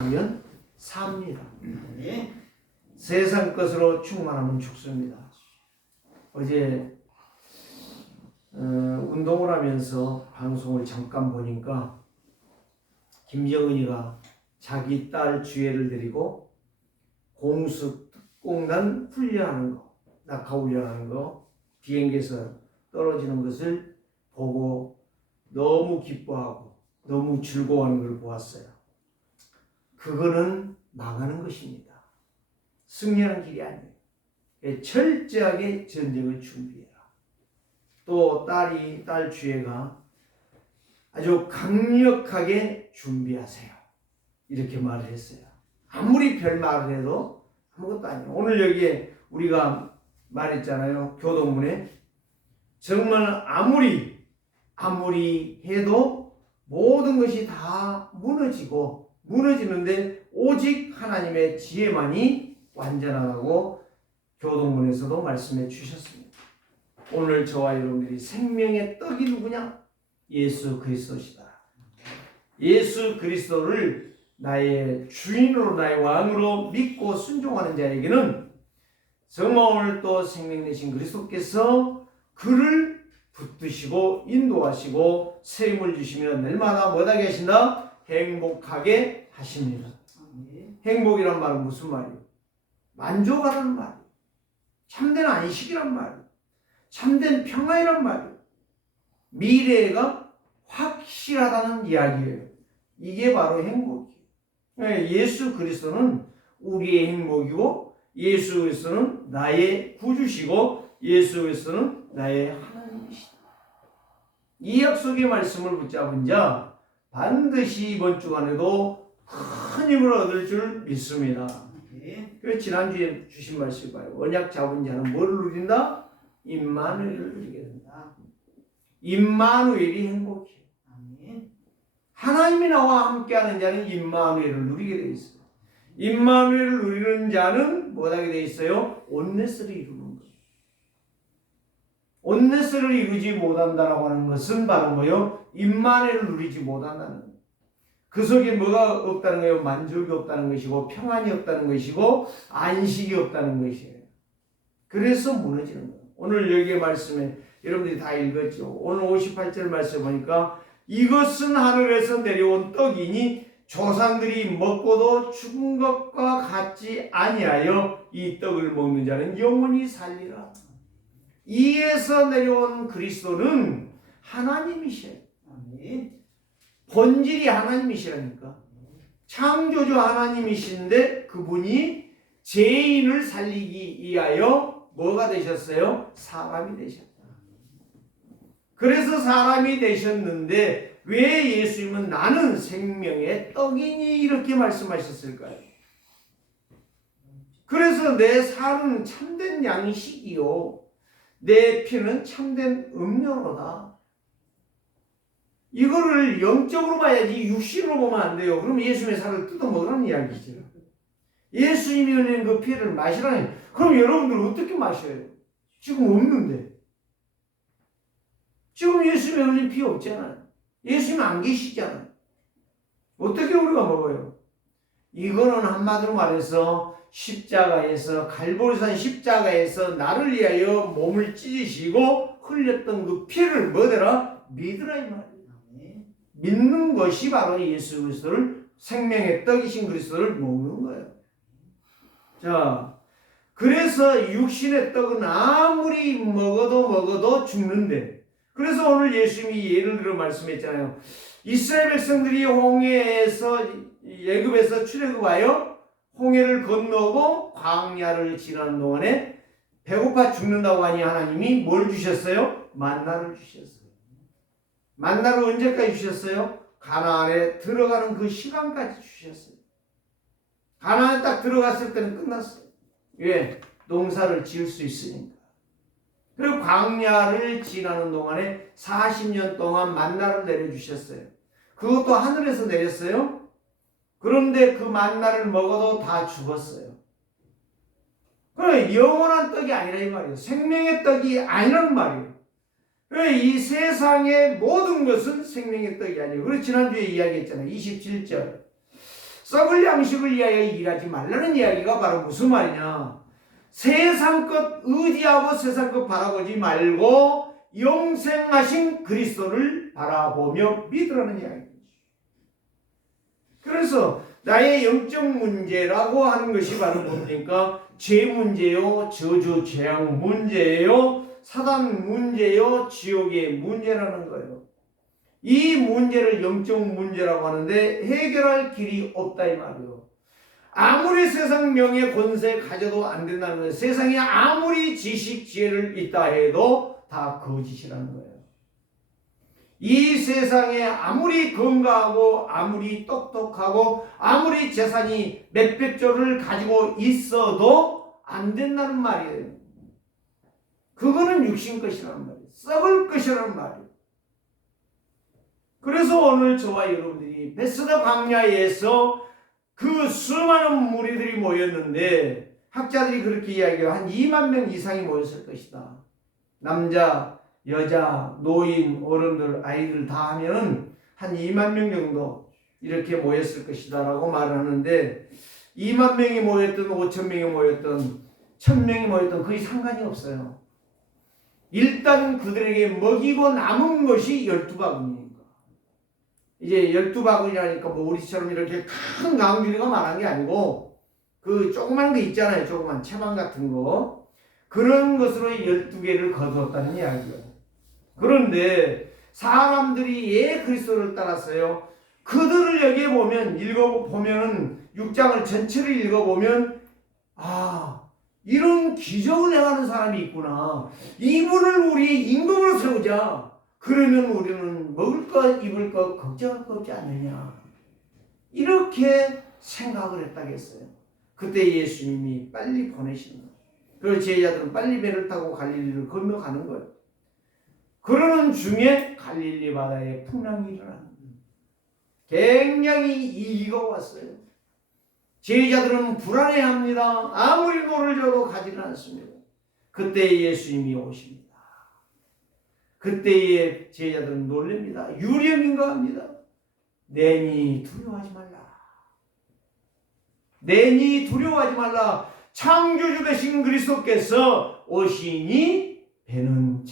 하면 삽니다. 세상 것으로 충만하면 죽습니다. 어제 운동을 하면서 방송을 잠깐 보니까 김정은이가 자기 딸 주애를 데리고 공수 특공단 훈련하는 거, 낙하 훈련하는 거, 비행기에서 떨어지는 것을 보고 너무 기뻐하고 너무 즐거워하는 걸 보았어요. 그거는 망하는 것입니다. 승리하는 길이 아니에요. 철저하게 전쟁을 준비해라. 또 딸 주애가 아주 강력하게 준비하세요. 이렇게 말을 했어요. 아무리 별 말을 해도 아무것도 아니에요. 오늘 여기에 우리가 말했잖아요. 교동문에 정말 아무리 해도 모든 것이 다 무너지는데 오직 하나님의 지혜만이 완전하다고 교동문에서도 말씀해 주셨습니다. 오늘 저와 여러분들이 생명의 떡이 누구냐? 예수 그리스도시다. 예수 그리스도를 나의 주인으로 나의 왕으로 믿고 순종하는 자에게는 정말 오늘 또 생명 내신 그리스도께서 그를 붙드시고 인도하시고 새 힘을 주시며 날마다 뭐하게 하신다? 행복하게 하십니다. 행복이란 말은 무슨 말이에요? 만족하라는 말이에요. 참된 안식이란 말이에요. 참된 평화이란 말이에요. 미래가 확실하다는 이야기예요. 이게 바로 행복이에요. 예수 그리스도는 우리의 행복이고 예수 그리스도는 나의 구주시고 예수 그리스도는 나의 하나님이시다. 이 약속의 말씀을 붙잡은 자 반드시 이번 주간에도 큰 힘을 얻을 줄 믿습니다. 그래서 지난주에 주신 말씀 봐요. 언약 잡은 자는 뭐를 누린다? 임마누엘을 누리게 된다. 임마누엘이 행복이에요. 하나님이 나와 함께하는 자는 임마누엘을 누리게 되어 있어요. 임마누엘을 누리는 자는 뭐하게 되어 있어요? 온네스를 이루는 거예요. 온네스를 이루지 못한다라고 하는 것은 바로 뭐예요? 임마누엘을 누리지 못한다는 거예요. 그 속에 뭐가 없다는 거예요? 만족이 없다는 것이고 평안이 없다는 것이고 안식이 없다는 것이에요. 그래서 무너지는 거예요. 오늘 여기의 말씀에 여러분들이 다 읽었죠. 오늘 58절 말씀 보니까 이것은 하늘에서 내려온 떡이니 조상들이 먹고도 죽은 것과 같지 아니하여 이 떡을 먹는 자는 영원히 살리라. 이에서 내려온 그리스도는 하나님이셔요. 본질이 하나님이시라니까. 창조주 하나님이신데 그분이 죄인을 살리기 위하여 뭐가 되셨어요? 사람이 되셨다. 그래서 사람이 되셨는데 왜 예수님은 나는 생명의 떡이니 이렇게 말씀하셨을까요? 그래서 내 살은 참된 양식이요 내 피는 참된 음료로다. 이거를 영적으로 봐야지 육신으로 보면 안 돼요. 그럼 예수님의 살을 뜯어 먹으라는 이야기죠. 예수님이 흘린 그 피를 마시라니. 그럼 여러분들 어떻게 마셔요? 지금 없는데. 지금 예수님이 흘린 피 없잖아요. 예수님 안 계시잖아요. 어떻게 우리가 먹어요? 이거는 한마디로 말해서 십자가에서 갈보리산 십자가에서 나를 위하여 몸을 찢으시고 흘렸던 그 피를 뭐더라? 믿으라 이 말이에요. 믿는 것이 바로 예수 그리스도를 생명의 떡이신 그리스도를 먹는 거예요. 자, 그래서 육신의 떡은 아무리 먹어도 죽는데 그래서 오늘 예수님이 예를 들어 말씀했잖아요. 이스라엘 백성들이 홍해에서 애굽에서 출애굽하여 홍해를 건너고 광야를 지나는 동안에 배고파 죽는다고 하니 하나님이 뭘 주셨어요? 만나를 주셨어요. 만나를 언제까지 주셨어요? 가나안에 들어가는 그 시간까지 주셨어요. 가나안에 딱 들어갔을 때는 끝났어요. 왜? 농사를 지을 수 있으니까. 그리고 광야를 지나는 동안에 40년 동안 만나를 내려주셨어요. 그것도 하늘에서 내렸어요. 그런데 그 만나를 먹어도 다 죽었어요. 그래 영원한 떡이 아니라 이 말이에요. 생명의 떡이 아니란 말이에요. 이 세상의 모든 것은 생명의 떡이 아니에요. 그래서 지난주에 이야기했잖아요. 27절 썩을 양식을 위하여 일하지 말라는 이야기가 바로 무슨 말이냐? 세상 것 의지하고 세상 것 바라보지 말고 영생하신 그리스도를 바라보며 믿으라는 이야기입니다. 그래서 나의 영적 문제라고 하는 것이 바로 뭡니까? 죄 문제요, 저주 재앙 문제예요, 사단 문제요, 지옥의 문제라는 거예요. 이 문제를 영적 문제라고 하는데 해결할 길이 없다 이 말이에요. 아무리 세상 명예 권세 가져도 안 된다는 거예요. 세상에 아무리 지식 지혜를 있다 해도 다 거짓이라는 거예요. 이 세상에 아무리 건강하고 아무리 똑똑하고 아무리 재산이 몇백 조를 가지고 있어도 안 된다는 말이에요. 그거는 육신 것이라는 말이에요. 썩을 것이라는 말이에요. 그래서 오늘 저와 여러분들이 베스다 광야에서 그 수많은 무리들이 모였는데 학자들이 그렇게 이야기해요. 한 2만 명 이상이 모였을 것이다. 남자, 여자, 노인, 어른들, 아이들 다 하면 한 2만 명 정도 이렇게 모였을 것이다 라고 말을 하는데 2만 명이 모였든 5천 명이 모였든 1,000명이 모였든 거의 상관이 없어요. 일단 그들에게 먹이고 남은 것이 12바구니입니다. 이제 12바구니라니까 뭐 우리처럼 이렇게 큰 강주리가 말한 게 아니고 그 조그만 거 있잖아요. 조그만 채반 같은 거. 그런 것으로 12개를 거두었다는 이야기예요. 그런데 사람들이 예 그리스도를 따랐어요. 그들을 여기에 보면 읽어보면은 6장을 전체를 읽어보면 이런 기적을 행하는 사람이 있구나. 이분을 우리의 임금으로 세우자. 그러면 우리는 먹을 것 입을 것 걱정할 거 없지 않느냐. 이렇게 생각을 했다겠어요. 그때 예수님이 빨리 보내시는 거예요. 그리고 제자들은 빨리 배를 타고 갈릴리를 건너가는 거예요. 그러는 중에 갈릴리 바다에 풍랑이 일어납니다. 굉장히 이기가 왔어요. 제자들은 불안해합니다. 아무리 노를 줘도 가지는 않습니다. 그때 예수님이 오십니다. 그때의 제자들은 놀랍니다. 유령인가 합니다. 내니 두려워하지 말라. 내니 두려워하지 말라. 창조주 되신 그리스도께서 오시니 배는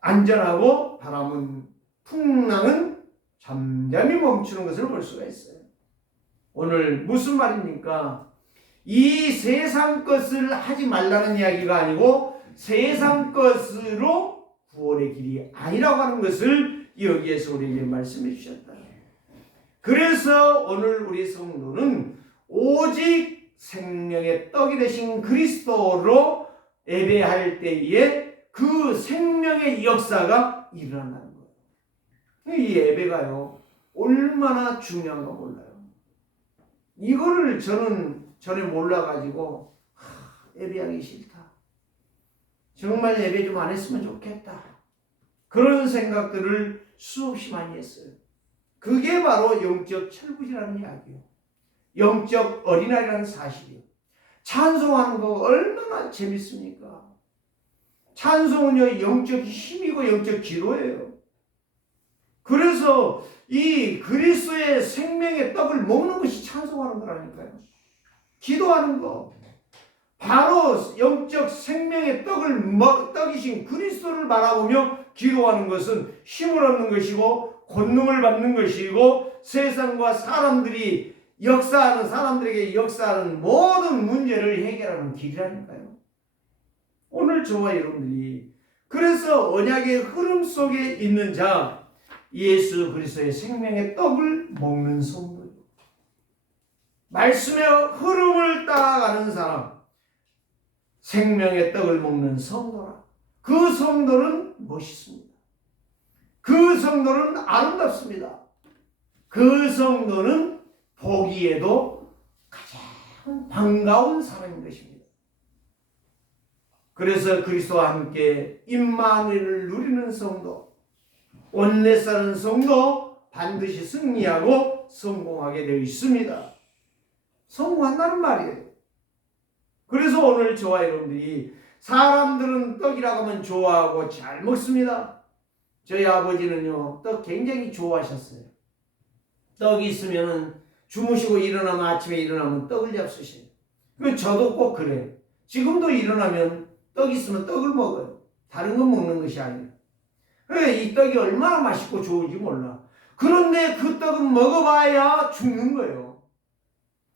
안전하고 바람은 풍랑은 잠잠히 멈추는 것을 볼 수가 있어요. 오늘 무슨 말입니까? 이 세상 것을 하지 말라는 이야기가 아니고 세상 것으로 구원의 길이 아니라고 하는 것을 여기에서 우리에게 말씀해 주셨다. 그래서 오늘 우리 성도는 오직 생명의 떡이 되신 그리스도로 예배할 때에 그 생명의 역사가 일어나는 거예요. 이 예배가요 얼마나 중요한가 몰라요. 이거를 저는 전에 몰라가지고 예배하기 싫다. 정말 예배 좀 안 했으면 좋겠다. 그런 생각들을 수없이 많이 했어요. 그게 바로 영적 철부지라는 이야기예요. 영적 어린아이라는 사실이에요. 찬송하는 거 얼마나 재밌습니까? 찬송은요 영적 힘이고 영적 기도예요. 그래서 이 그리스도의 생명의 떡을 먹는 것이 찬송하는 거라니까요. 기도하는 거. 바로 영적 생명의 떡이신 그리스도를 바라보며 기도하는 것은 힘을 얻는 것이고 권능을 받는 것이고 세상과 사람들이 사람들에게 역사하는 모든 문제를 해결하는 길이라니까요. 오늘 저와 여러분들이 그래서 언약의 흐름 속에 있는 자 예수 그리스도의 생명의 떡을 먹는 성도예요. 말씀의 흐름을 따라가는 사람, 생명의 떡을 먹는 성도라. 그 성도는 멋있습니다. 그 성도는 아름답습니다. 그 성도는 보기에도 가장 반가운 사람인 것입니다. 그래서 그리스도와 함께 임마누엘을 누리는 성도, 온내 사는 성도 반드시 승리하고 성공하게 되어 있습니다. 성공한다는 말이에요. 그래서 오늘 저와 여러분들이 사람들은 떡이라고 하면 좋아하고 잘 먹습니다. 저희 아버지는요 떡 굉장히 좋아하셨어요. 떡이 있으면 주무시고 일어나면 아침에 일어나면 떡을 잡수셔요. 저도 꼭 그래요. 지금도 일어나면 떡 있으면 떡을 먹어요. 다른 건 먹는 것이 아니에요. 이 떡이 얼마나 맛있고 좋은지 몰라. 그런데 그 떡은 먹어봐야 죽는 거예요.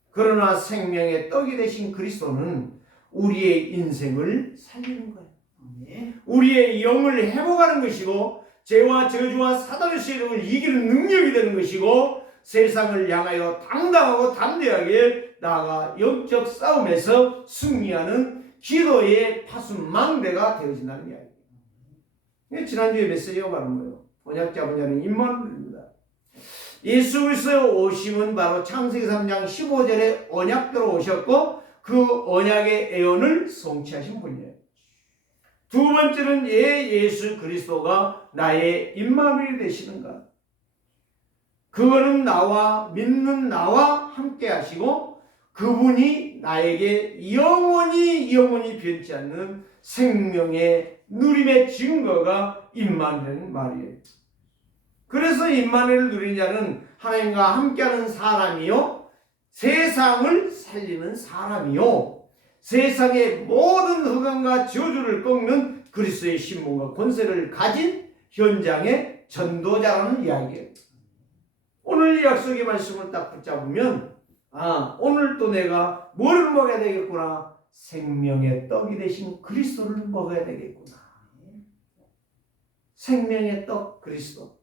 그러나 생명의 떡이 되신 그리스도는 우리의 인생을 살리는 거예요. 우리의 영을 회복하는 것이고 죄와 저주와 사단의 세력을 이기는 능력이 되는 것이고 세상을 향하여 당당하고 담대하게 나아가 영적 싸움에서 승리하는 기도의 파수망대가 되어진다는 이야기예요. 지난주에 메시지가 바로 뭐예요? 언약 잡은 자는 임마누엘입니다. 예수 그리스도의 오심은 바로 창세기 3장 15절에 언약대로 오셨고 그 언약의 애언을 성취하신 분이에요. 두 번째는 예수 그리스도가 나의 임마누엘이 되시는가? 그거는 나와 믿는 나와 함께 하시고 그분이 나에게 영원히 변치 않는 생명의 누림의 증거가 임마누엘 말이에요. 그래서 임마누엘을 누린 자는 하나님과 함께하는 사람이요 세상을 살리는 사람이요 세상의 모든 흑암과 저주를 꺾는 그리스도의 신분과 권세를 가진 현장의 전도자라는 이야기예요. 오늘 이 약속의 말씀을 딱 붙잡으면 오늘 또 내가 뭘 먹어야 되겠구나. 생명의 떡이 되신 그리스도를 먹어야 되겠구나. 생명의 떡 그리스도.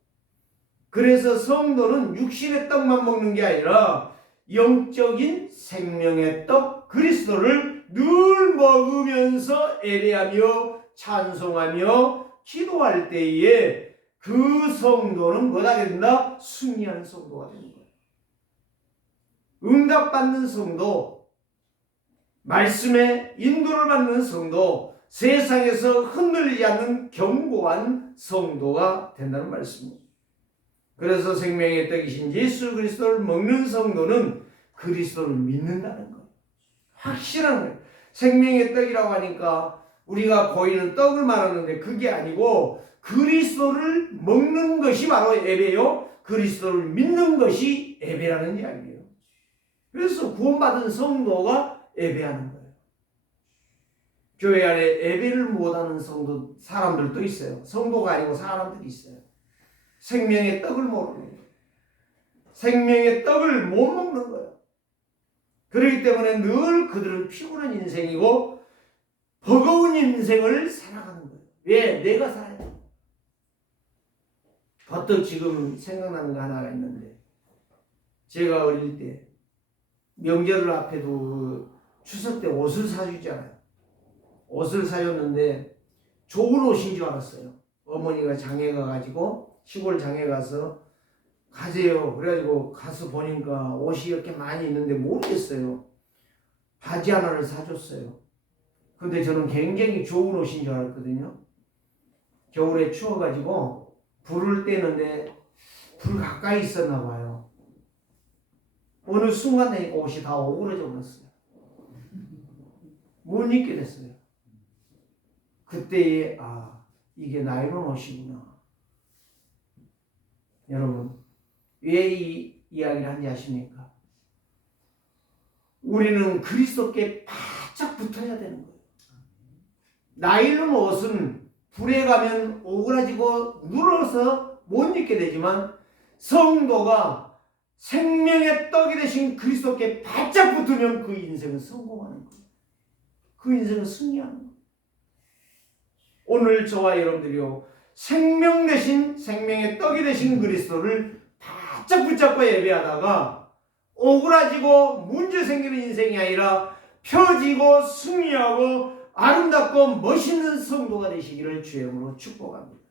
그래서 성도는 육신의 떡만 먹는 게 아니라 영적인 생명의 떡 그리스도를 늘 먹으면서 예배하며 찬송하며 기도할 때에 그 성도는 뭐하게 된다? 승리하는 성도가 되는 거예요. 응답받는 성도, 말씀의 인도를 받는 성도, 세상에서 흔들리지 않는 견고한 성도가 된다는 말씀입니다. 그래서 생명의 떡이신 예수 그리스도를 먹는 성도는 그리스도를 믿는다는 거예요. 확실한 거예요. 생명의 떡이라고 하니까 우리가 보이는 떡을 말하는데 그게 아니고 그리스도를 먹는 것이 바로 예배요. 그리스도를 믿는 것이 예배라는 이야기예요. 그래서 구원받은 성도가 예배하는 거예요. 교회 안에 예배를 못하는 사람들도 있어요. 성도가 아니고 사람들이 있어요. 생명의 떡을 모르는 거예요. 생명의 떡을 못 먹는 거예요. 그렇기 때문에 늘 그들은 피곤한 인생이고 버거운 인생을 살아가는 거예요. 왜? 내가 살아야 돼. 버떡 지금 생각나는 거 하나가 있는데 제가 어릴 때 명절 앞에도 추석 때 옷을 사주잖아요. 옷을 사줬는데 좋은 옷인 줄 알았어요. 어머니가 장에 가가지고 시골 장에 가서 가세요. 그래가지고 가서 보니까 옷이 이렇게 많이 있는데 모르겠어요. 바지 하나를 사줬어요. 근데 저는 굉장히 좋은 옷인 줄 알았거든요. 겨울에 추워가지고 불을 떼는데 불 가까이 있었나 봐요. 어느 순간에 옷이 다 오그러져 버렸어요. 못 입게 됐어요. 그때에 이게 나이론 옷이구나. 여러분 왜 이 이야기를 하는지 아십니까? 우리는 그리스도께 바짝 붙어야 되는 거예요. 나일론 옷은 불에 가면 오그라지고 눌어서 못 입게 되지만 성도가 생명의 떡이 되신 그리스도께 바짝 붙으면 그 인생은 성공하는 거예요. 그 인생은 승리하는 거예요. 오늘 저와 여러분들이요 생명 대신 생명의 떡이 되신 그리스도를 바짝 붙잡고 예배하다가 오그라지고 문제 생기는 인생이 아니라 펴지고 승리하고 아름답고 멋있는 성도가 되시기를 주의 이름으로 축복합니다.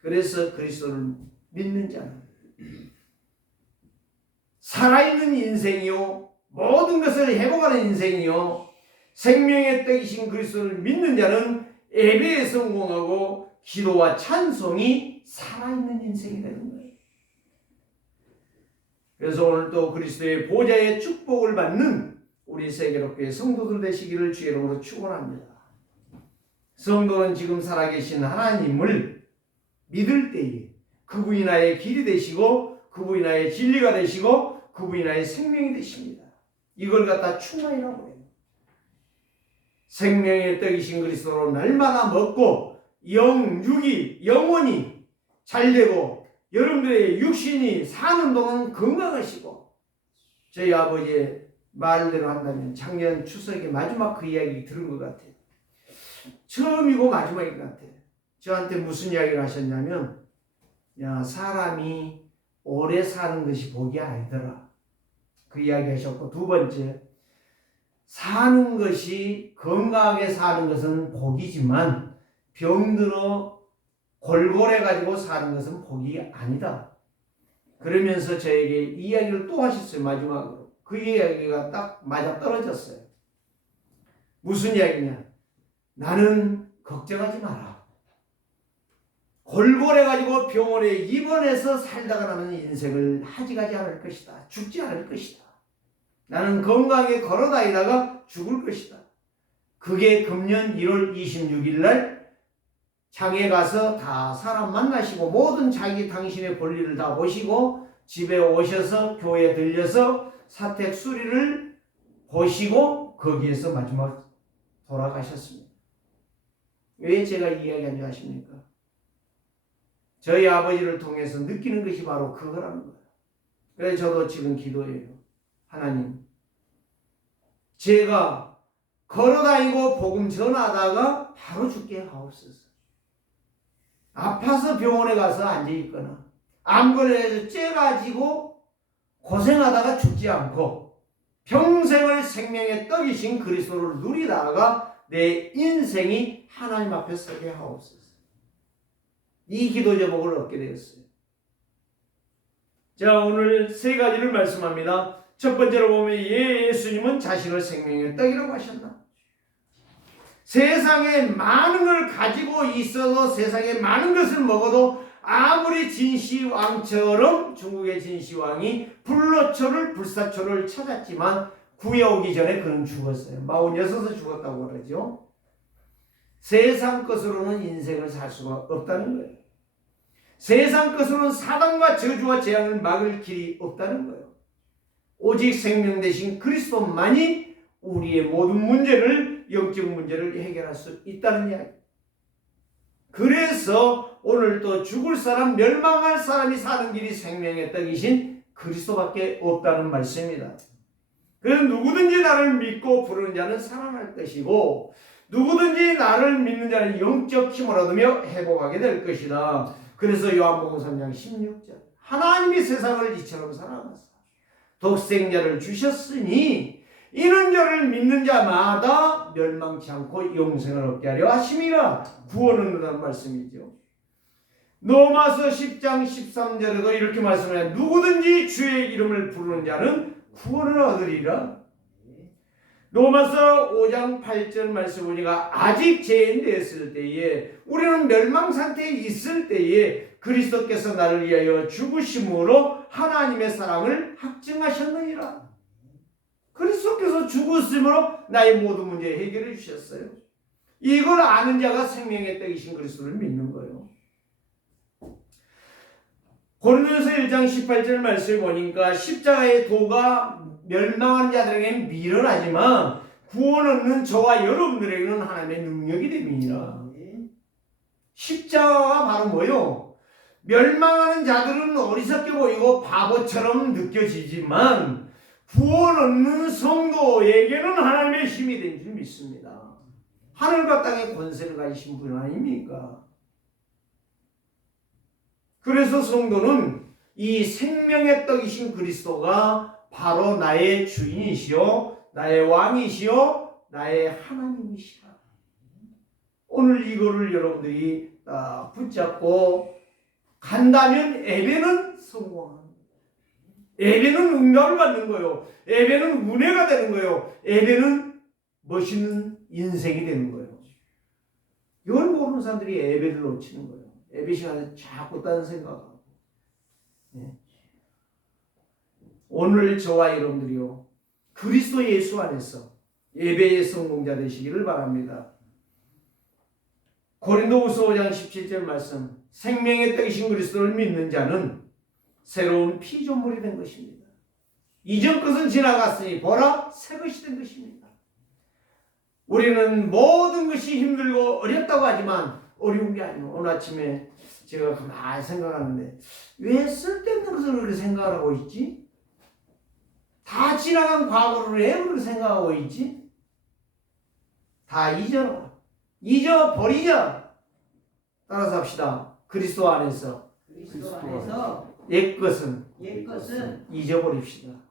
그래서 그리스도를 믿는 자는 살아있는 인생이요 모든 것을 회복하는 인생이요 생명의 떡이신 그리스도를 믿는 자는 예배에 성공하고 기도와 찬송이 살아있는 인생이 되는 거예요. 그래서 오늘 또 그리스도의 보좌의 축복을 받는 우리 세계롭게 성도들 되시기를 주의 이름으로 축원합니다. 성도는 지금 살아계신 하나님을 믿을 때에 그분이 나의 길이 되시고 그분이 나의 진리가 되시고 그분이 나의 생명이 되십니다. 이걸 갖다 충만이라고 해요. 생명의 떡이신 그리스도로 날마다 먹고 육이 영혼이 잘되고 여러분들의 육신이 사는 동안 건강하시고, 저희 아버지의 말대로 한다면 작년 추석에 마지막 그 이야기 들은 것 같아요. 처음이고 마지막인 것 같아요. 저한테 무슨 이야기를 하셨냐면, 야, 사람이 오래 사는 것이 복이 아니더라. 그 이야기 하셨고, 두 번째, 사는 것이, 건강하게 사는 것은 복이지만 병들어 골골해가지고 사는 것은 복이 아니다. 그러면서 저에게 이야기를 또 하셨어요. 마지막으로. 그 이야기가 딱 맞아 떨어졌어요. 무슨 이야기냐? 나는 걱정하지 마라. 골골해가지고 병원에 입원해서 살다가 나는 인생을 하지가지 않을 것이다. 죽지 않을 것이다. 나는 건강하게 걸어다니다가 죽을 것이다. 그게 금년 1월 26일 날 장에 가서 다 사람 만나시고 모든 당신의 볼일을 다 보시고 집에 오셔서 교회에 들려서 사택 수리를 보시고 거기에서 마지막 돌아가셨습니다. 왜 제가 이야기한 줄 아십니까? 저희 아버지를 통해서 느끼는 것이 바로 그거라는 거예요. 그래서 저도 지금 기도해요. 하나님, 제가 걸어다니고 복음 전하다가 바로 죽게 하옵소서. 아파서 병원에 가서 앉아있거나 암걸레에서 째가지고 고생하다가 죽지 않고 평생을 생명의 떡이신 그리스도를 누리다가 내 인생이 하나님 앞에 서게 하옵소서. 이 기도 제목을 얻게 되었어요. 자, 오늘 세 가지를 말씀합니다. 첫 번째로 보면 예수님은 자신을 생명의 떡이라고 하셨나? 세상에 많은 걸 가지고 있어도 세상에 많은 것을 먹어도 아무리 진시황처럼 중국의 진시황이 불사초를 찾았지만 구해오기 전에 그는 죽었어요. 46에 죽었다고 그러죠. 세상 것으로는 인생을 살 수가 없다는 거예요. 세상 것으로는 사단과 저주와 재앙을 막을 길이 없다는 거예요. 오직 생명 되신 그리스도만이 우리의 모든 문제를, 영적 문제를 해결할 수 있다는 이야기. 그래서 오늘 또 죽을 사람, 멸망할 사람이 사는 길이 생명의 떡이신 그리스도밖에 없다는 말씀입니다. 그래서 누구든지 나를 믿고 부르는 자는 살아날 것이고 누구든지 나를 믿는 자는 영적 힘을 얻으며 회복하게 될 것이다. 그래서 요한복음 3장 16절, 하나님이 세상을 이처럼 사랑하사 독생자를 주셨으니 이는 저를 믿는 자마다 멸망치 않고 영생을 얻게 하려 하심이라. 구원을 얻는다는 말씀이죠. 로마서 10장 13절에도 이렇게 말씀해요. 누구든지 주의 이름을 부르는 자는 구원을 얻으리라. 로마서 5장 8절 말씀 보니까 아직 죄인 되었을 때에, 우리는 멸망 상태에 있을 때에 그리스도께서 나를 위하여 죽으심으로 하나님의 사랑을 확증하셨느니라. 그리스도께서 죽으심으로 나의 모든 문제 해결해 주셨어요. 이걸 아는 자가 생명의 떡이신 그리스도를 믿는 거예요. 고린도서 1장 18절 말씀을 보니까 십자가의 도가 멸망하는 자들에게는 미련하지만 구원 얻는 저와 여러분들에게는 하나님의 능력이 됨이니라. 십자가가 바로 뭐요? 멸망하는 자들은 어리석게 보이고 바보처럼 느껴지지만 구원 얻는 성도에게는 하나님의 힘이 된 줄 믿습니다. 하늘과 땅의 권세를 가지신 분 아닙니까? 그래서 성도는 이 생명의 떡이신 그리스도가 바로 나의 주인이시요 나의 왕이시요 나의 하나님이시라. 오늘 이거를 여러분들이 붙잡고 간다면 예배는 성공하는 거예요. 예배는 응답을 받는 거예요. 예배는 은혜가 되는 거예요. 예배는 멋있는 인생이 되는 거예요. 이걸 모르는 사람들이 예배를 놓치는 거예요. 예배 시간에 자꾸 다른 생각하고. 네. 오늘 저와 여러분들이요, 그리스도 예수 안에서 예배의 성공자 되시기를 바랍니다. 고린도후서 5장 17절 말씀, 생명의 떡이신 그리스도를 믿는 자는 새로운 피조물이 된 것입니다. 이전 것은 지나갔으니 보라 새 것이 된 것입니다. 우리는 모든 것이 힘들고 어렵다고 하지만 어려운 게 아니에요. 오늘 아침에 제가 가만히 생각하는데 왜 쓸데없는 것을 그렇게 생각을 하고 있지? 다 지나간 과거를 왜 그렇게 생각하고 있지? 다 잊어버리자. 따라서 합시다. 그리스도 안에서 옛 것은 잊어버립시다.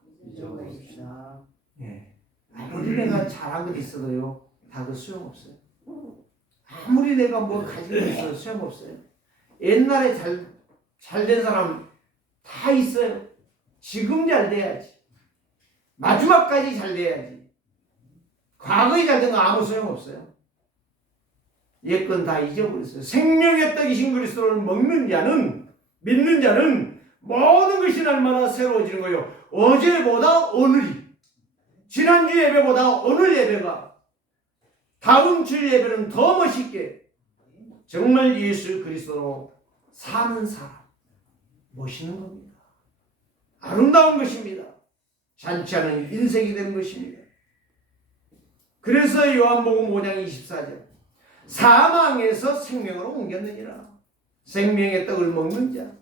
예. 아무리 내가 잘한 것 있어도요, 다그 소용없어요. 아무리 내가 뭐 가진 것 있어도 소용없어요. 옛날에 잘 된 사람 다 있어요. 지금 잘 돼야지. 마지막까지 잘 돼야지. 과거에 잘 된 거 아무 소용없어요. 옛건 다 잊어버렸어요. 생명의 떡이신 그리스도를 먹는 자는, 믿는 자는 모든 것이 날마다 새로워지는 거예요. 어제보다 오늘이, 지난주 예배보다 오늘 예배가, 다음 주 예배는 더 멋있게 정말 예수 그리스도로 사는 사람, 멋있는 겁니다. 아름다운 것입니다. 잔치하는 인생이 되는 것입니다. 그래서 요한복음 5장 24절 사망에서 생명으로 옮겼느니라. 생명의 떡을 먹는 자.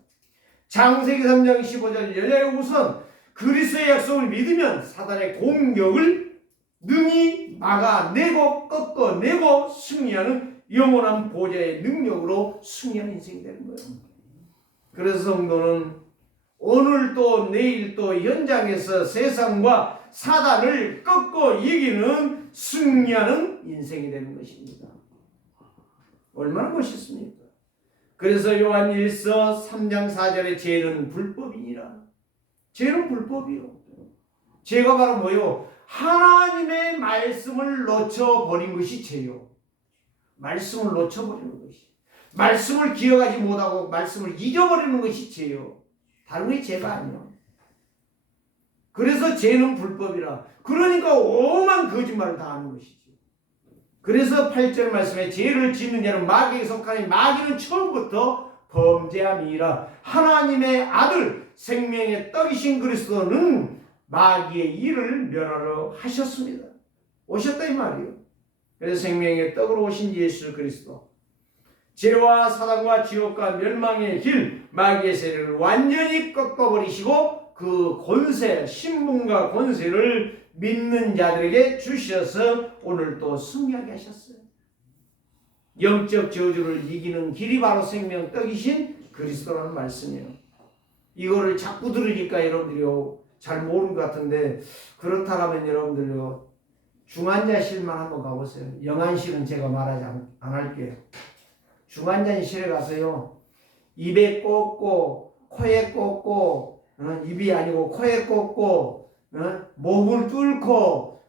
창세기 3장 15절 여자의 우선 그리스도의 약속을 믿으면 사단의 공격을 능히 막아내고 꺾어내고 승리하는 영원한 보좌의 능력으로 승리하는 인생이 되는 거예요. 그래서 성도는 오늘도 내일도 현장에서 세상과 사단을 꺾고 이기는 승리하는 인생이 되는 것입니다. 얼마나 멋있습니까? 그래서 요한 1서 3장 4절에 죄는 불법이니라. 죄는 불법이요. 죄가 바로 뭐요? 하나님의 말씀을 놓쳐버린 것이 죄요. 말씀을 놓쳐버리는 것이. 말씀을 기억하지 못하고 말씀을 잊어버리는 것이 죄요. 다른 게 죄가 아니요. 그래서 죄는 불법이라. 그러니까 오만 거짓말을 다 하는 것이죠. 그래서 8절 말씀에 죄를 짓는 자는 마귀에 속하니 마귀는 처음부터 범죄함이라. 하나님의 아들 생명의 떡이신 그리스도는 마귀의 일을 멸하러 하셨습니다. 오셨다 이 말이요. 그래서 생명의 떡으로 오신 예수 그리스도, 죄와 사단과 지옥과 멸망의 길, 마귀의 세력을 완전히 꺾어버리시고 그 권세, 신분과 권세를 믿는 자들에게 주셔서 오늘 또 승리하게 하셨어요. 영적 저주를 이기는 길이 바로 생명 떡이신 그리스도라는 말씀이에요. 이거를 자꾸 들으니까 여러분들이요 잘 모르는 것 같은데, 그렇다면 여러분들요 중환자실만 한번 가보세요. 영안실은 제가 말하지 안 할게요. 중환자실에 가서요 입에 꽂고 코에 꽂고 입이 아니고 코에 꽂고 목을 뚫고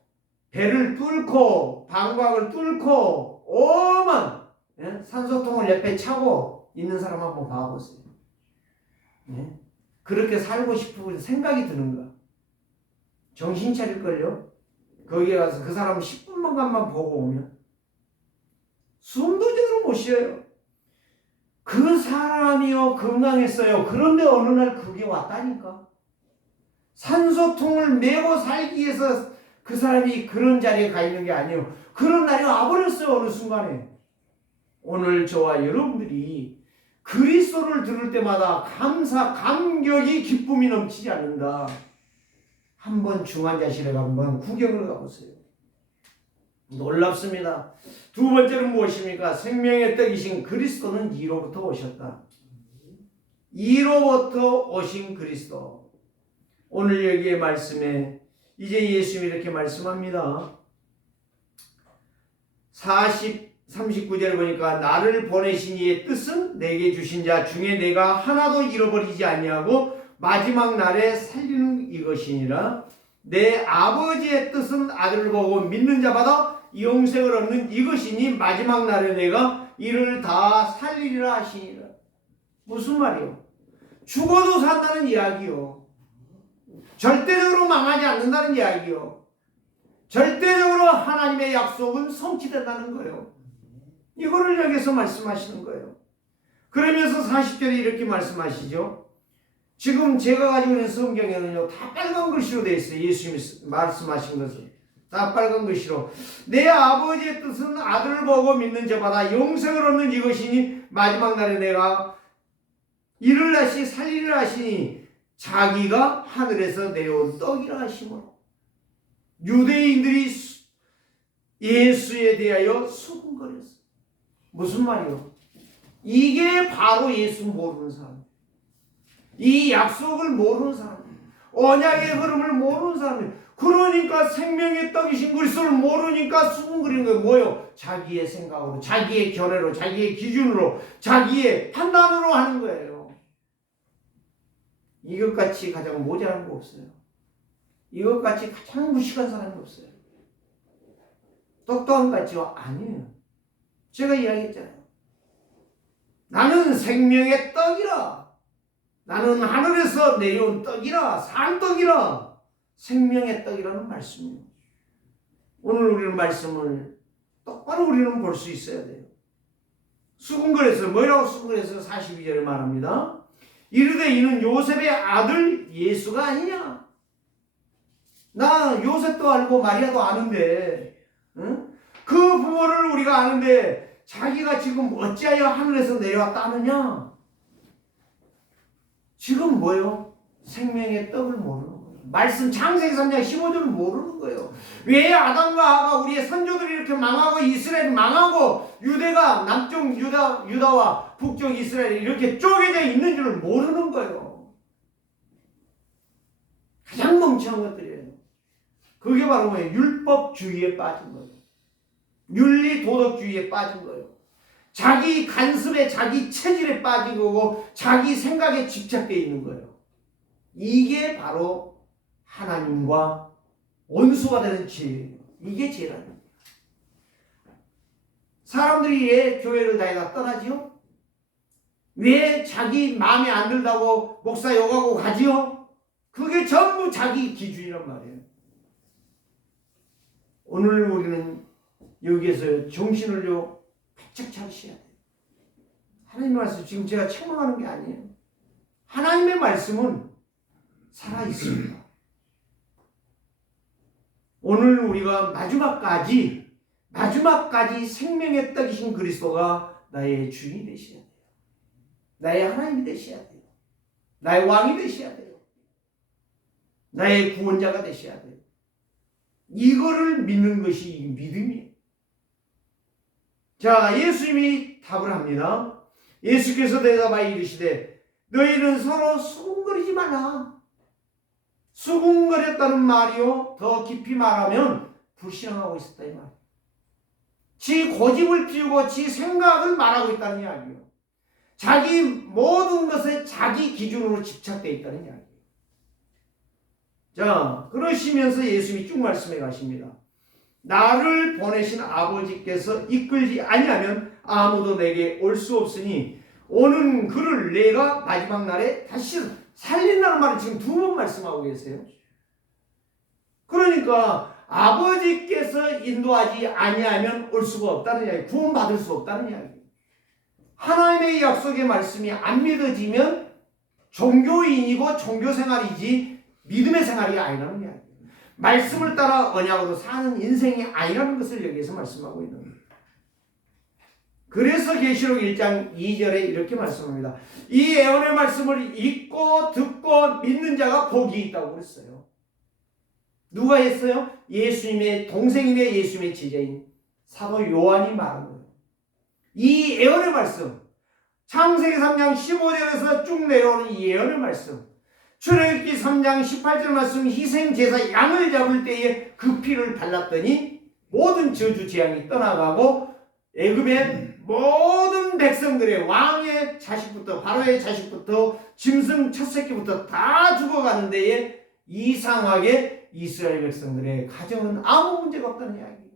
배를 뚫고 방광을 뚫고 오만 산소통을 옆에 차고 있는 사람 한번 봐보세요. 그렇게 살고 싶은 생각이 드는가? 정신 차릴걸요? 거기에 가서 그 사람 10분만간만 보고 오면 숨도 제대로 못 쉬어요. 그 사람이요 건강했어요. 그런데 어느 날 그게 왔다니까. 산소통을 메고 살기 위해서 그 사람이 그런 자리에 가 있는 게 아니에요. 그런 날이 와버렸어요. 어느 순간에. 오늘 저와 여러분들이 그리스도를 들을 때마다 감사, 감격이, 기쁨이 넘치지 않는다. 한번 중환자실에 한번 구경을 가보세요. 놀랍습니다. 두 번째는 무엇입니까? 생명의 떡이신 그리스도는 이로부터 오셨다. 이로부터 오신 그리스도. 오늘 여기에 말씀에 이제 예수님이 이렇게 말씀합니다. 39절에 보니까 나를 보내신 이의 뜻은 내게 주신 자 중에 내가 하나도 잃어버리지 아니하고 마지막 날에 살리는 이것이니라. 내 아버지의 뜻은 아들을 보고 믿는 자마다 영생을 얻는 이것이니 마지막 날에 내가 이를 다 살리리라 하시니라. 무슨 말이요? 죽어도 산다는 이야기요. 절대적으로 망하지 않는다는 이야기요. 절대적으로 하나님의 약속은 성취된다는 거예요. 이거를 여기서 말씀하시는 거예요. 그러면서 40절에 이렇게 말씀하시죠. 지금 제가 가지고 있는 성경에는요, 다 빨간 글씨로 되어 있어요. 예수님이 말씀하신 것은. 다 빨간 글씨로. 내 아버지의 뜻은 아들을 보고 믿는 자마다 영생을 얻는 이것이니 마지막 날에 내가 이를 다시 살리라 하시니 자기가 하늘에서 내려온 떡이라 하시므로. 유대인들이 예수에 대하여 수군거렸어요. 무슨 말이요? 이게 바로 예수 모르는 사람. 이 약속을 모르는 사람. 언약의 흐름을 모르는 사람. 그러니까 생명의 떡이신 그리스도를 모르니까 수군거리는 거예요. 뭐요? 자기의 생각으로, 자기의 견해로, 자기의 기준으로, 자기의 판단으로 하는 거예요. 이것같이 가장 모자란 거 없어요. 이것같이 가장 무식한 사람이 없어요. 똑똑한 것 같지요? 아니에요. 제가 이야기했잖아요. 나는 생명의 떡이라. 나는 하늘에서 내려온 떡이라. 산떡이라. 생명의 떡이라는 말씀이에요. 오늘 우리는 말씀을 똑바로 우리는 볼 수 있어야 돼요. 수군거려서 뭐라고 수군거려서 42절에 말합니다. 이르되 이는 요셉의 아들 예수가 아니냐. 나 요셉도 알고 마리아도 아는데, 응? 그 부모를 우리가 아는데 자기가 지금 어찌하여 하늘에서 내려왔다느냐. 지금 뭐요? 생명의 떡을 모르는 거예요. 말씀 창세기 3장 15절을 모르는 거예요. 왜 아담과 하와가 우리의 선조들이 이렇게 망하고 이스라엘이 망하고 유대가 남쪽 유다와 북쪽 이스라엘이 이렇게 쪼개져 있는 줄을 모르는 거예요. 가장 멍청한 것들이에요. 그게 바로 뭐예요? 율법주의에 빠진 거예요. 윤리 도덕주의에 빠진 거예요. 자기 간섭에 자기 체질에 빠진 거고 자기 생각에 집착되어 있는 거예요. 이게 바로 하나님과 원수가 되는 죄예요. 이게 죄라는 거예요. 사람들이 왜 교회를 다니다 떠나지요? 왜 자기 마음에 안 들다고 목사 욕하고 가지요? 그게 전부 자기 기준이란 말이에요. 오늘 우리는 여기에서 정신을요 바짝 차리셔야 돼요. 하나님의 말씀 지금 제가 책망하는 게 아니에요. 하나님의 말씀은 살아있습니다. 오늘 우리가 마지막까지 생명의 떡이신 그리스도가 나의 주인이 되셔야 돼요. 나의 하나님이 되셔야 돼요. 나의 왕이 되셔야 돼요. 나의 구원자가 되셔야 돼요. 이거를 믿는 것이 믿음이에요. 자, 예수님이 답을 합니다. 예수께서 대답하여 이르시되 너희는 서로 수군거리지 말라. 수군거렸다는 말이요, 더 깊이 말하면 불신앙하고 있었다 이 말이에요. 지 고집을 피우고 지 생각을 말하고 있다는 이야기예요. 자기 모든 것에 자기 기준으로 집착되어 있다는 이야기예요. 자, 그러시면서 예수님이 쭉 말씀해 가십니다. 나를 보내신 아버지께서 이끌지 아니하면 아무도 내게 올 수 없으니 오는 그를 내가 마지막 날에 다시 살린다는 말을 지금 2번 말씀하고 계세요. 그러니까 아버지께서 인도하지 아니하면 올 수가 없다는 이야기, 구원받을 수 없다는 이야기. 하나님의 약속의 말씀이 안 믿어지면 종교인이고 종교생활이지 믿음의 생활이 아니라는 이야기. 말씀을 따라 언약으로 사는 인생이 아니라는 것을 여기에서 말씀하고 있는 거예요. 그래서 계시록 1장 2절에 이렇게 말씀합니다. 이 예언의 말씀을 읽고 듣고 믿는 자가 복이 있다고 그랬어요. 누가 했어요? 예수님의 동생이며 예수님의 제자인 사도 요한이 말한 거예요. 이 예언의 말씀, 창세기 3장 15절에서 쭉 내려오는 이 예언의 말씀, 출애굽기 3장 18절 말씀, 희생제사 양을 잡을 때에 그 피를 발랐더니 모든 저주 재앙이 떠나가고 애굽의 모든 백성들의 왕의 자식부터 바로의 자식부터 짐승 첫 새끼부터 다 죽어가는 데에 이상하게 이스라엘 백성들의 가정은 아무 문제가 없다는 이야기예요.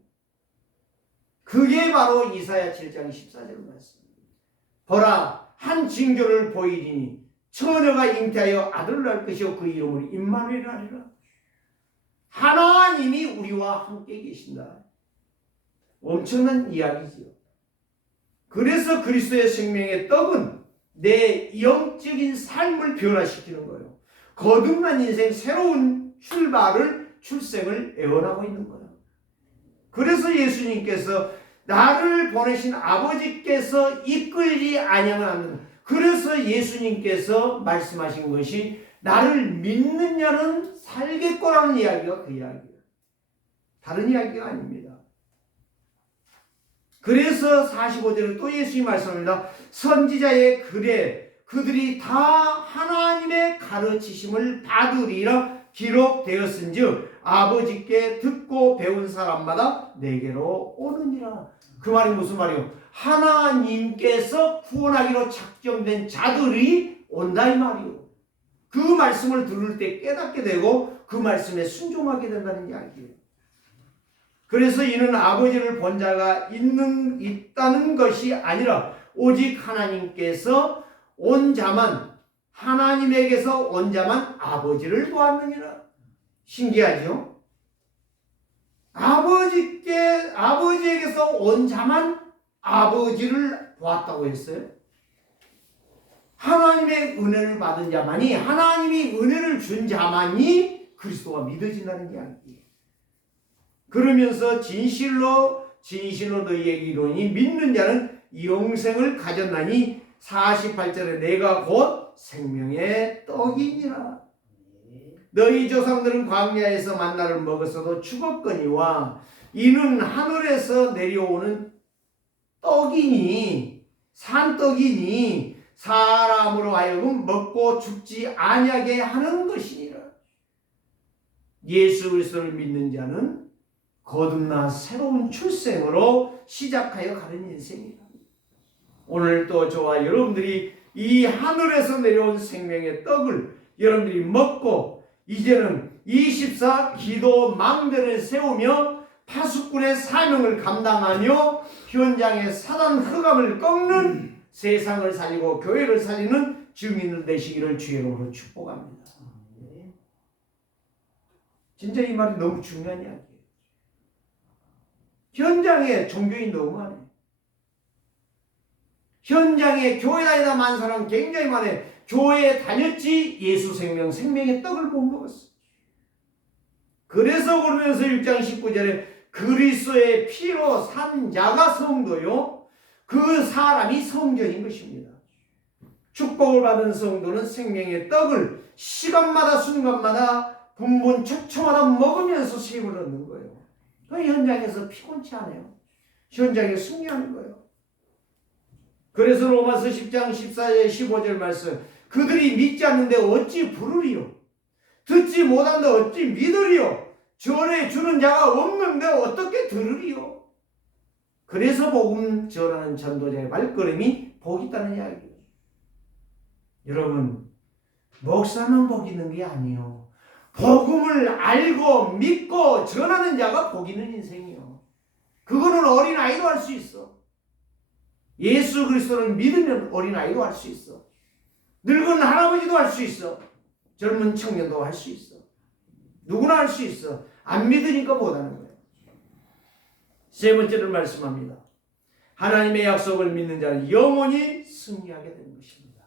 그게 바로 이사야 7장 14절 말씀입니다. 보라, 한 징조를 보이리니 처녀가 잉태하여 아들을 낳을 것이요 그 이름을 임마누엘 하리라. 하나님이 우리와 함께 계신다. 엄청난 이야기지요. 그래서 그리스도의 생명의 떡은 내 영적인 삶을 변화시키는 거예요. 거듭난 인생, 새로운 출생을 애원하고 있는 거예요. 그래서 예수님께서 나를 보내신 아버지께서 이끌지 아니하면 안 된다. 그래서 예수님께서 말씀하신 것이 나를 믿는 자는 살겠거라는 이야기가 그 이야기예요. 다른 이야기가 아닙니다. 그래서 45절에 또 예수님이 말씀합니다. 선지자의 글에 그들이 다 하나님의 가르치심을 받으리라 기록되었은즉 아버지께 듣고 배운 사람마다 내게로 오느니라. 그 말이 무슨 말이요? 하나님께서 구원하기로 작정된 자들이 온다 이 말이요. 그 말씀을 들을 때 깨닫게 되고 그 말씀에 순종하게 된다는 이야기예요. 그래서 이는 아버지를 본 자가 있다는 것이 아니라 오직 하나님께서 온 자만, 하나님에게서 온 자만 아버지를 보았느니라. 신기하죠? 아버지에게서 온 자만 아버지를 보았다고 했어요. 하나님의 은혜를 받은 자만이, 하나님이 은혜를 준 자만이 그리스도가 믿어진다는 이야기예요. 그러면서 진실로 너희에게 이르노니 믿는 자는 영생을 가졌나니 48절에 내가 곧 생명의 떡이니라. 너희 조상들은 광야에서 만나를 먹었어도 죽었거니와 이는 하늘에서 내려오는 떡이니 산떡이니 사람으로 하여금 먹고 죽지 아니하게 하는 것이니라. 예수 그리스도를 믿는 자는 거듭나 새로운 출생으로 시작하여 가는 인생이다. 오늘 또 저와 여러분들이 이 하늘에서 내려온 생명의 떡을 여러분들이 먹고 이제는 24 기도 망대를 세우며 파수꾼의 사명을 감당하며 현장의 사단 흑암을 꺾는 세상을 살리고 교회를 살리는 증인을 되시기를 주의 이름으로 축복합니다. 진짜 이 말이 너무 중요한 이야기예요. 현장에 종교인이 너무 많아요. 현장에 교회 다니다 많은 사람 굉장히 많아요. 교회에 다녔지 예수 생명의 떡을 못 먹었어. 그래서 그러면서 1장 19절에 그리스도의 피로 산 자가 성도요 그 사람이 성전인 것입니다. 축복을 받은 성도는 생명의 떡을 시간마다 순간마다 분분 초초마다 먹으면서 세임을 얻는 거예요. 그 현장에서 피곤치 않아요. 현장에 승리하는 거예요. 그래서 로마서 10장 14절 15절 말씀 그들이 믿지 않는데 어찌 부르리요? 듣지 못하는데 어찌 믿으리요? 전해주는 자가 없는데 어떻게 들으리요? 그래서 복음 전하는 전도자의 발걸음이 복 있다는 이야기예요. 여러분 목사만 복 있는 게 아니에요. 복음을 알고 믿고 전하는 자가 복 있는 인생이에요. 그거는 어린아이도 할 수 있어. 예수 그리스도를 믿으면 어린아이도 할 수 있어. 늙은 할아버지도 할 수 있어. 젊은 청년도 할 수 있어. 누구나 할 수 있어. 안 믿으니까 못하는 거예요. 세 번째를 말씀합니다. 하나님의 약속을 믿는 자는 영원히 승리하게 되는 것입니다.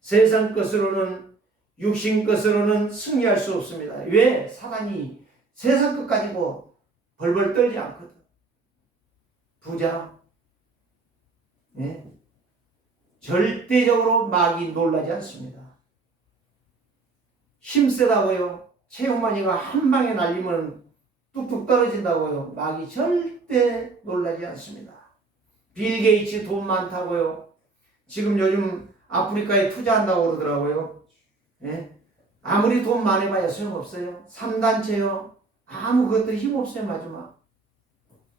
세상 것으로는 육신 것으로는 승리할 수 없습니다. 왜? 사단이 세상 것 가지고 벌벌 떨지 않거든. 부자, 절대적으로 마귀 놀라지 않습니다. 힘세다고요. 체육마니가 한 방에 날리면 뚝뚝 떨어진다고요. 마귀 절대 놀라지 않습니다. 빌 게이츠 돈 많다고요. 지금 요즘 아프리카에 투자한다고 그러더라고요. 아무리 돈 많이 봐야 소용없어요. 3단체요. 아무 것들 힘없어요. 마지막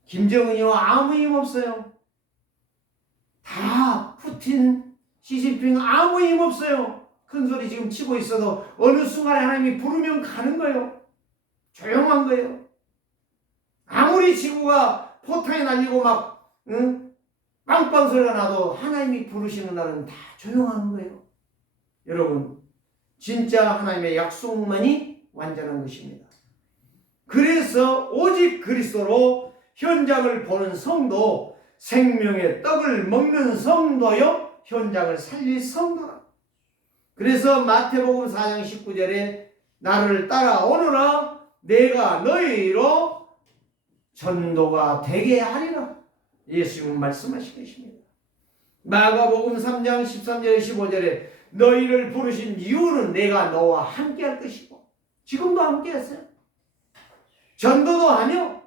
김정은이요. 아무 힘없어요. 다 푸틴, 시진핑 아무 힘없어요. 큰소리 지금 치고 있어도 어느 순간에 하나님이 부르면 가는 거예요. 조용한 거예요. 아무리 지구가 포탄이 날리고 막 빵빵 소리가 나도 하나님이 부르시는 날은 다 조용한 거예요. 여러분 진짜 하나님의 약속만이 완전한 것입니다. 그래서 오직 그리스도로 현장을 보는 성도, 생명의 떡을 먹는 성도요 현장을 살릴 성도라. 그래서 마태복음 4장 19절에 나를 따라오너라 내가 너희로 전도가 되게 하리라. 예수님은 말씀하신 것입니다. 마가복음 3장 13절 15절에 너희를 부르신 이유는 내가 너와 함께 할 것이고 지금도 함께 했어요. 전도도 하며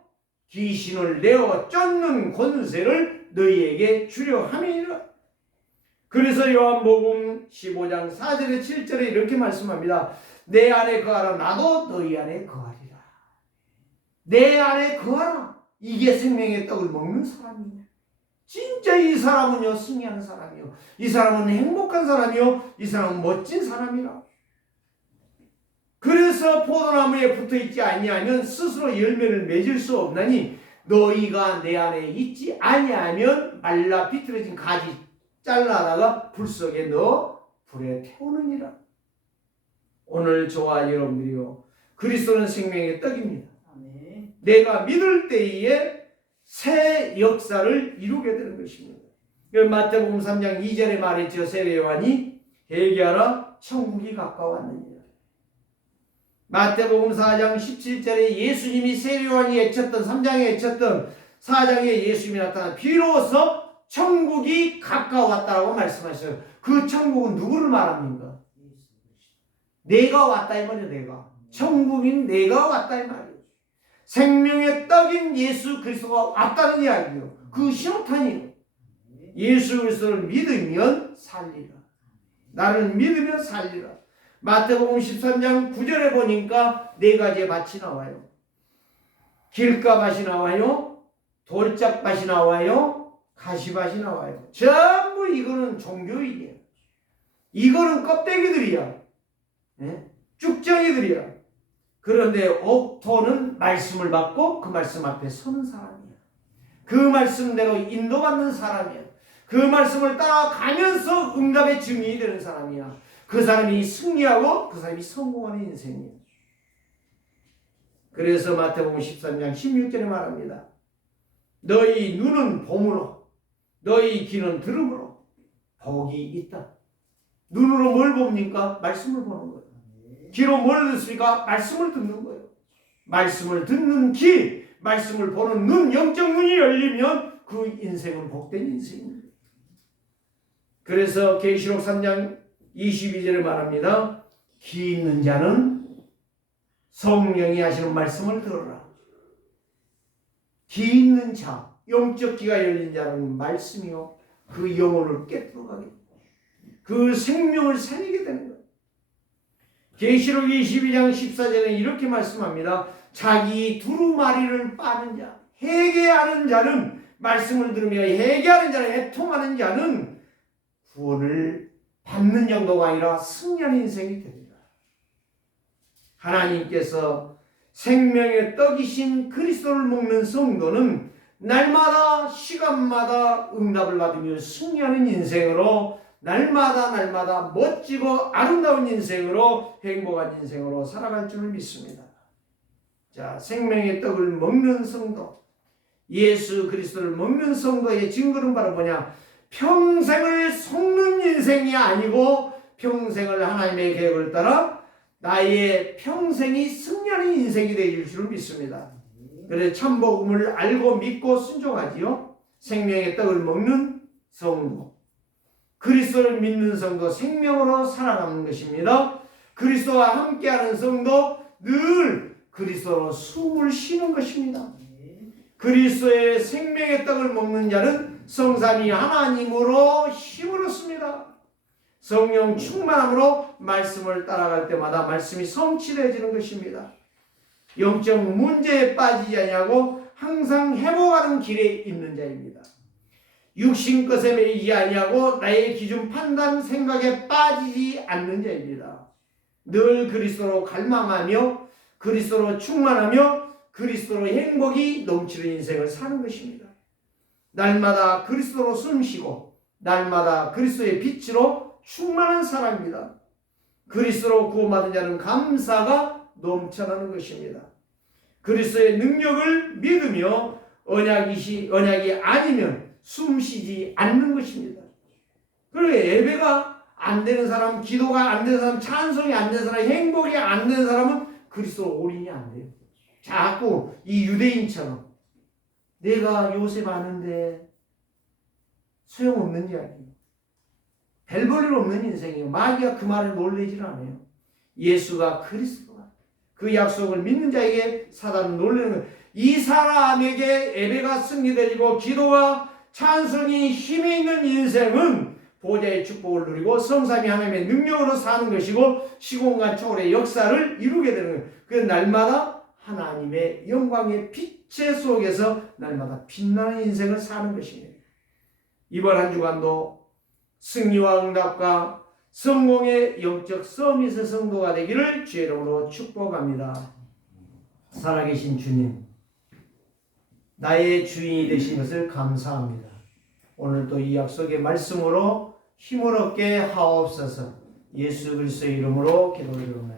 귀신을 내어 쫓는 권세를 너희에게 주려 함이니라. 그래서 요한복음 15장 4절에 7절에 이렇게 말씀합니다. 내 안에 거하라 나도 너희 안에 거하리라. 내 안에 거하라. 이게 생명의 떡을 먹는 사람이냐. 진짜 이 사람은요 승리하는 사람이요, 이 사람은 행복한 사람이요, 이 사람은 멋진 사람이라. 그래서 포도나무에 붙어있지 아니하면 스스로 열매를 맺을 수 없나니 너희가 내 안에 있지 아니하면 말라 비틀어진 가지 잘라다가 불 속에 넣어 불에 태우느니라. 오늘 저와 여러분들이요 그리스도는 생명의 떡입니다. 내가 믿을 때에 새 역사를 이루게 되는 것입니다. 마태복음 3장 2절에 말했죠. 세례요한이 회개하라 천국이 가까웠느니라. 마태복음 4장 17절에 예수님이 세례요한이 외쳤던 3장에 외쳤던 4장에 예수님이 나타나 비로소 천국이 가까웠다라고 말씀하셨어요. 그 천국은 누구를 말합니까? 내가 왔다 이 말이에요. 내가 천국인 내가 왔다 이 말이에요. 생명의 떡인 예수 그리스도가 왔다는 이야기요. 그 신호탄이에요. 예수 그리스도를 믿으면 살리라. 나를 믿으면 살리라. 마태복음 13장 9절에 보니까 네 가지의 밭이 나와요. 길가밭이 나와요. 돌짝밭이 나와요. 가시밭이 나와요. 전부 이거는 종교인이에요. 이거는 껍데기들이야. 네? 쭉정이들이야. 그런데 옥토는 말씀을 받고 그 말씀 앞에 서는 사람이야. 그 말씀대로 인도받는 사람이야. 그 말씀을 따라가면서 응답의 증인이 되는 사람이야. 그 사람이 승리하고 그 사람이 성공하는 인생이야. 그래서 마태복음 13장 16절에 말합니다. 너희 눈은 봄으로 너희 귀는 들음으로 복이 있다. 눈으로 뭘 봅니까? 말씀을 보는 거예요. 귀로 뭘 듣습니까? 말씀을 듣는 거예요. 말씀을 듣는 귀, 말씀을 보는 눈, 영적 눈이 열리면 그 인생은 복된 인생입니다. 그래서 계시록 3장 22절에 말합니다. 귀 있는 자는 성령이 하시는 말씀을 들어라. 귀 있는 자, 영적 귀가 열린 자는 말씀이요 그 영혼을 깨뜨려가게 그 생명을 살리게 되는 거예요. 계시록 22장 14절에 이렇게 말씀합니다. 자기 두루마리를 빠는 자, 회개하는 자는 말씀을 들으며 회개하는 자는 애통하는 자는 구원을 받는 정도가 아니라 승리하는 인생이 됩니다. 하나님께서 생명의 떡이신 그리스도를 먹는 성도는 날마다 시간마다 응답을 받으며 승리하는 인생으로 날마다 멋지고 아름다운 인생으로 행복한 인생으로 살아갈 줄을 믿습니다. 자, 생명의 떡을 먹는 성도, 예수 그리스도를 먹는 성도의 증거는 바로 뭐냐? 평생을 속는 인생이 아니고 평생을 하나님의 계획을 따라 나의 평생이 승리하는 인생이 되길 줄을 믿습니다. 그래서 참복음을 알고 믿고 순종하지요. 생명의 떡을 먹는 성도, 그리스도를 믿는 성도, 생명으로 살아가는 것입니다. 그리스도와 함께하는 성도, 늘 그리스도로 숨을 쉬는 것입니다. 그리스도의 생명의 떡을 먹는 자는 성삼위 하나님으로 힘을 얻습니다. 성령 충만함으로 말씀을 따라갈 때마다 말씀이 성취되어지는 것입니다. 영적 문제에 빠지지 아니하고 항상 회복하는 길에 있는 자입니다. 육신 것에 매이지 아니하고 나의 기준 판단 생각에 빠지지 않는 자입니다. 늘 그리스도로 갈망하며 그리스도로 충만하며 그리스도로 행복이 넘치는 인생을 사는 것입니다. 날마다 그리스도로 숨쉬고 날마다 그리스도의 빛으로 충만한 사람입니다. 그리스도로 구원받은 자는 감사가 넘쳐나는 것입니다. 그리스도의 능력을 믿으며 언약이 아니면 숨쉬지 않는 것입니다. 그리고 예배가 안 되는 사람, 기도가 안 되는 사람, 찬송이 안 되는 사람, 행복이 안 되는 사람은 그리스도 올인이 안 돼요. 자꾸 이 유대인처럼 내가 요셉 아는데 소용없는 이야기예요. 별 볼 일 없는 인생이에요. 마귀가 그 말을 놀래질 않아요. 예수가 그리스도가 그 약속을 믿는 자에게 사단은 놀라는 거예요. 이 사람에게 예배가 승리되고 기도와 찬송이 힘이 있는 인생은 보좌의 축복을 누리고 성삼위 하나님의 능력으로 사는 것이고 시공간 초월의 역사를 이루게 되는 거예요. 그 날마다 하나님의 영광의 빛의 속에서 날마다 빛나는 인생을 사는 것입니다. 이번 한 주간도 승리와 응답과 성공의 영적 서밋의 성도가 되기를 주의 이름으로 축복합니다. 살아계신 주님, 나의 주인이 되신 것을 감사합니다. 오늘도 이 약속의 말씀으로 힘을 얻게 하옵소서. 예수 그리스도의 이름으로 기도드립니다.